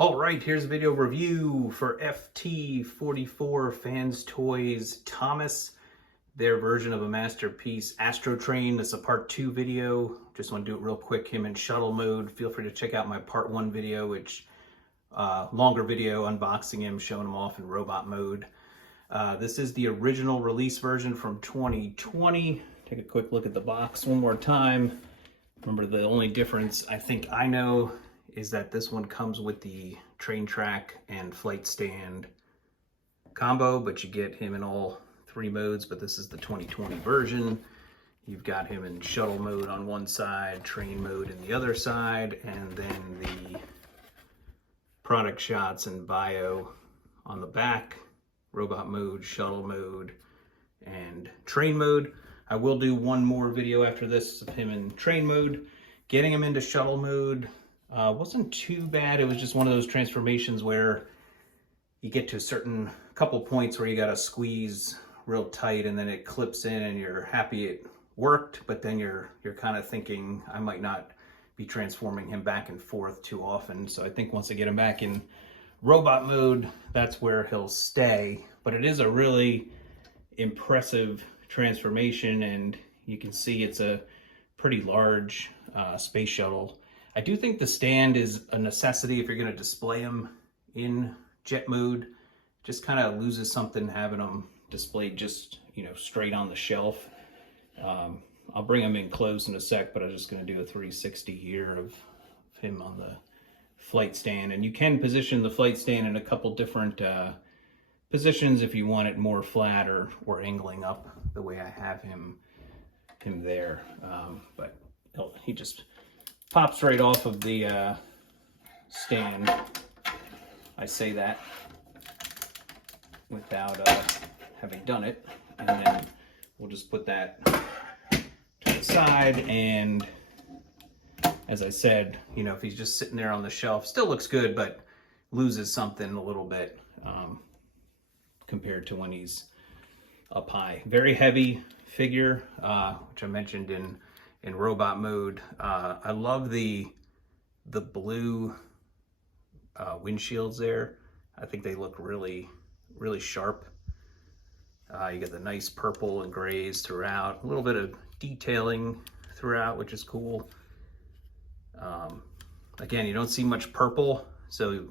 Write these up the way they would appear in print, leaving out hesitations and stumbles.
All right, here's a video review for FT-44 Fans Toys Thomas, their version of a masterpiece Astrotrain. This is a part 2 video. Just want to do it real quick, him in shuttle mode. Feel free to check out my part 1 video, which longer video unboxing him, showing him off in robot mode. This is the original release version from 2020. Take a quick look at the box one more time. Remember, the only difference I think I know is that this one comes with the train track and flight stand combo, but you get him in all 3 modes, but this is the 2020 version. You've got him in shuttle mode on one side, train mode in the other side, and then the product shots and bio on the back, robot mode, shuttle mode, and train mode. I will do one more video after this of him in train mode. Getting him into shuttle mode wasn't too bad. It was just one of those transformations where you get to a certain couple points where you gotta squeeze real tight and then it clips in and you're happy it worked, but then you're kind of thinking I might not be transforming him back and forth too often. So I think once I get him back in robot mode, that's where he'll stay. But it is a really impressive transformation, and you can see it's a pretty large space shuttle. I do think the stand is a necessity if you're going to display them in jet mode. Just kind of loses something having them displayed just, straight on the shelf. I'll bring them in close in a sec, but I'm just going to do a 360 here of him on the flight stand. And you can position the flight stand in a couple different positions if you want it more flat or angling up the way I have him there. But he just pops right off of the stand. I say that without having done it. And then we'll just put that to the side. And as I said, if he's just sitting there on the shelf, still looks good, but loses something a little bit compared to when he's up high. Very heavy figure, which I mentioned in robot mode. I love the blue windshields there. I think they look really, really sharp. You get the nice purple and grays throughout. A little bit of detailing throughout, which is cool. Again, you don't see much purple. So,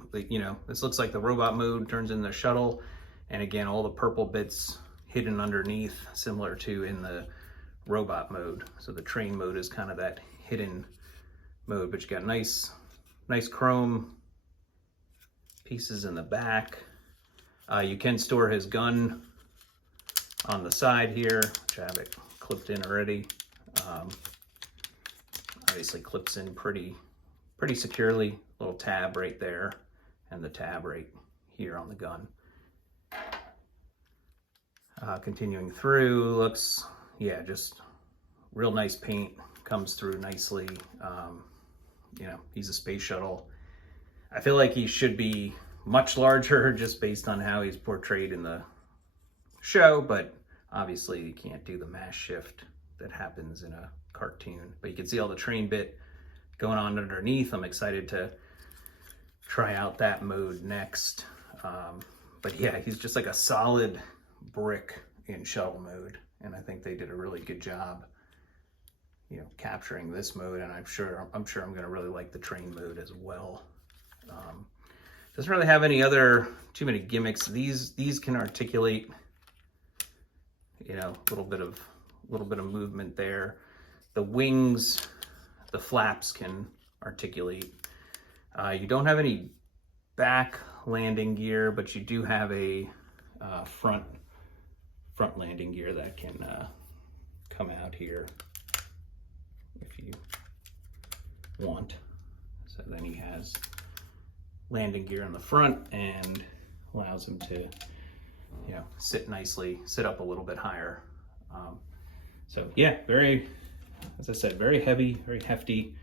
this looks like the robot mode turns into the shuttle. And again, all the purple bits hidden underneath, similar to in the robot mode. So the train mode is kind of that hidden mode, but you got nice chrome pieces in the back. You can store his gun on the side here, which I have it clipped in already. Obviously clips in pretty securely. Little tab right there, and the tab right here on the gun. Continuing through, looks, just real nice paint, comes through nicely. He's a space shuttle. I feel like he should be much larger just based on how he's portrayed in the show, but obviously you can't do the mass shift that happens in a cartoon. But you can see all the train bit going on underneath. I'm excited to try out that mode next. But yeah, he's just like a solid brick in shuttle mode, and I think they did a really good job capturing this mode, and I'm sure I'm going to really like the train mode as well. Doesn't really have any too many gimmicks. These can articulate, a little bit of movement there. The wings, the flaps can articulate. You don't have any back landing gear, but you do have a front landing gear that can come out here if you want. So then he has landing gear on the front and allows him to sit up a little bit higher. So yeah, as I said, very heavy, very hefty,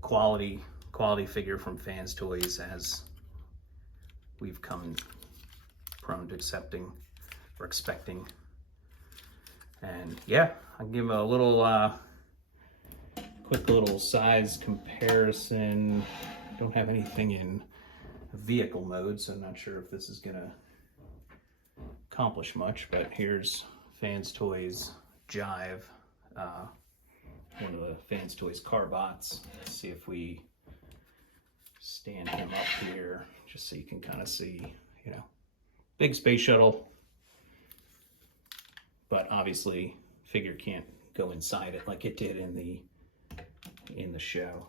quality figure from Fans Toys, as we've come prone to accepting or expecting. And yeah, I'll give him a little quick little size comparison. don't have anything in vehicle mode, so I'm not sure if this is gonna accomplish much, but here's Fans Toys Jive, one of the Fans Toys car bots. Let's see if we stand him up here, just so you can kind of see, you know, big space shuttle, but obviously figure can't go inside it like it did in the show.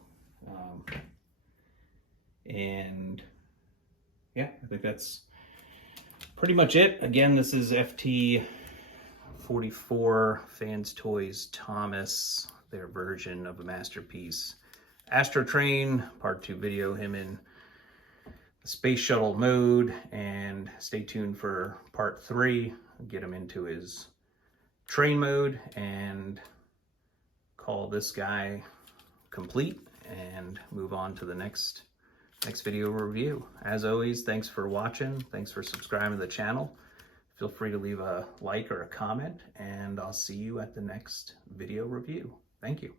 And yeah, I think that's pretty much it. Again, this is FT-44 Fans Toys Thomas, their version of a masterpiece Astrotrain, part 2 video, him in the space shuttle mode, and stay tuned for part 3, get him into his train mode and call this guy complete and move on to the next video review. As always, thanks for watching. Thanks for subscribing to the channel. Feel free to leave a like or a comment, and I'll see you at the next video review. Thank you.